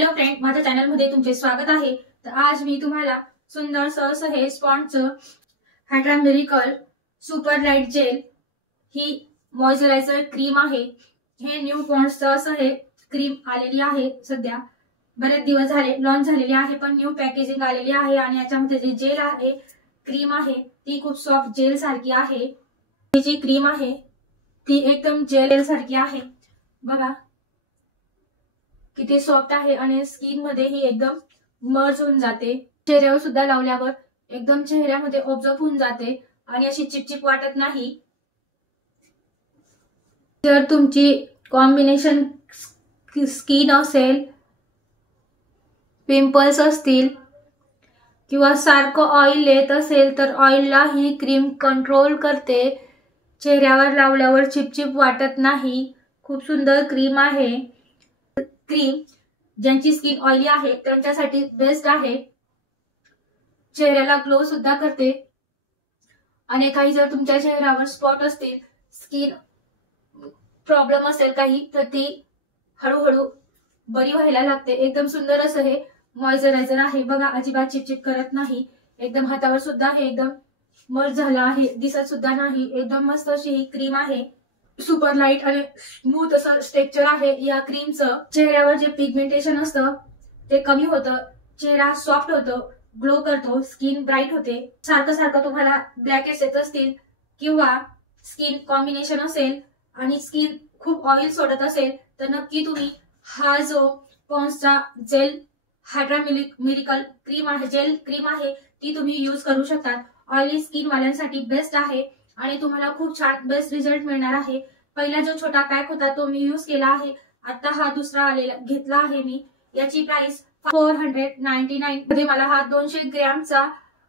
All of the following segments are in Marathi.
हॅलो फ्रेंड, माझ्या चॅनलमध्ये तुमचे स्वागत आहे। तर आज मी तुम्हाला सुंदर असं हे स्पॉन्जचं hydra miracle super light gel ही मॉइश्चरायझर क्रीम आहे। हे न्यू पॉन्ड्सचं असं हे क्रीम आलेली आहे। सध्या बरेच दिवस झाले लॉन्च झालेली आहे, पण न्यू पॅकेजिंग आलेली आहे आणि याच्यामध्ये जी जेल आहे क्रीम आहे ती खूप सॉफ्ट जेल सारखी आहे। ही जी क्रीम आहे ती एकदम जेल सारखी आहे। बघा किती सॉफ्ट आहे आणि स्किन मध्ये ही एकदम मर्ज होऊन जाते। चेहऱ्यावर सुद्धा लावल्यावर एकदम चेहऱ्यामध्ये ऑब्झर्व होऊन जाते आणि अशी चिपचिप वाटत नाही। जर तुमची कॉम्बिनेशन स्किन असेल, पिंपल्स असतील किंवा सारखं ऑइल येत असेल तर ऑइलला ही क्रीम कंट्रोल करते। चेहऱ्यावर लावल्यावर चिपचिप वाटत नाही। खूप सुंदर क्रीम आहे। क्रीम ज्यांची स्किन ऑइली आहे त्यांच्यासाठी बेस्ट आहे। चेहऱ्याला ग्लो सुद्धा करते आणि काही जर तुमच्या चेहऱ्यावर स्पॉट असतील, स्किन प्रॉब्लेम असेल काही, तर ती हळूहळू बरी व्हायला लागते। एकदम सुंदर असं हे मॉइश्चरायझर आहे। बघा अजिबात चिपचिप करत नाही। एकदम हातावर सुद्धा हे एकदम मर्ज झालं आहे, दिसत सुद्धा नाही। एकदम मस्त अशी ही क्रीम आहे। सुपर लाईट आणि स्मूथ असं स्ट्रक्चर आहे या क्रीमचं। चेहऱ्यावर जे पिगमेंटेशन असतं ते कमी होतं, चेहरा सॉफ्ट होतो, ग्लो करतो, स्किन ब्राईट होते। सारखं सारखं तुम्हाला ब्लॅकेट्स येत असतील किंवा स्किन कॉम्बिनेशन असेल आणि स्किन खूप ऑइल सोडत असेल तर नक्की तुम्ही हा जो पॉन्ड्सचा जेल हायड्रा मिरेकल क्रीम आहे, जेल क्रीम आहे, ती तुम्ही यूज करू शकता। ऑइली स्किन वाल्यांसाठी बेस्ट आहे आणि तुम्हाला खूप छान बेस्ट रिझल्ट मिळणार आहे। पहिला जो छोटा पॅक होता तो मी यूज केला आहे। आता हा दुसरा आलेला घेतला आहे मी। याची प्राइस 499 मध्ये मला हा 200 ग्रॅमचा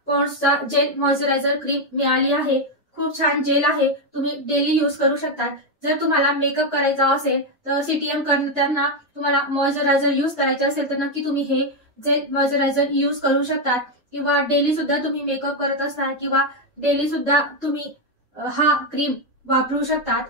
पॉन्ड्सचा जेल मॉइश्चरायझर क्रीम मिळाली आहे। खूप छान जेल आहे, तुम्ही डेली यूज करू शकता। जर तुम्हाला मेकअप करायचा असेल तर सीटीएम करताना तुम्हाला मॉइश्चरायझर यूज करायचे असेल तर नक्की तुम्ही हे जेल मॉइश्चरायझर यूज करू शकता। किंवा डेली सुद्धा तुम्ही मेकअप करत असता किंवा डेली सुद्धा तुम्ही हा क्रीम वापरू शकतात।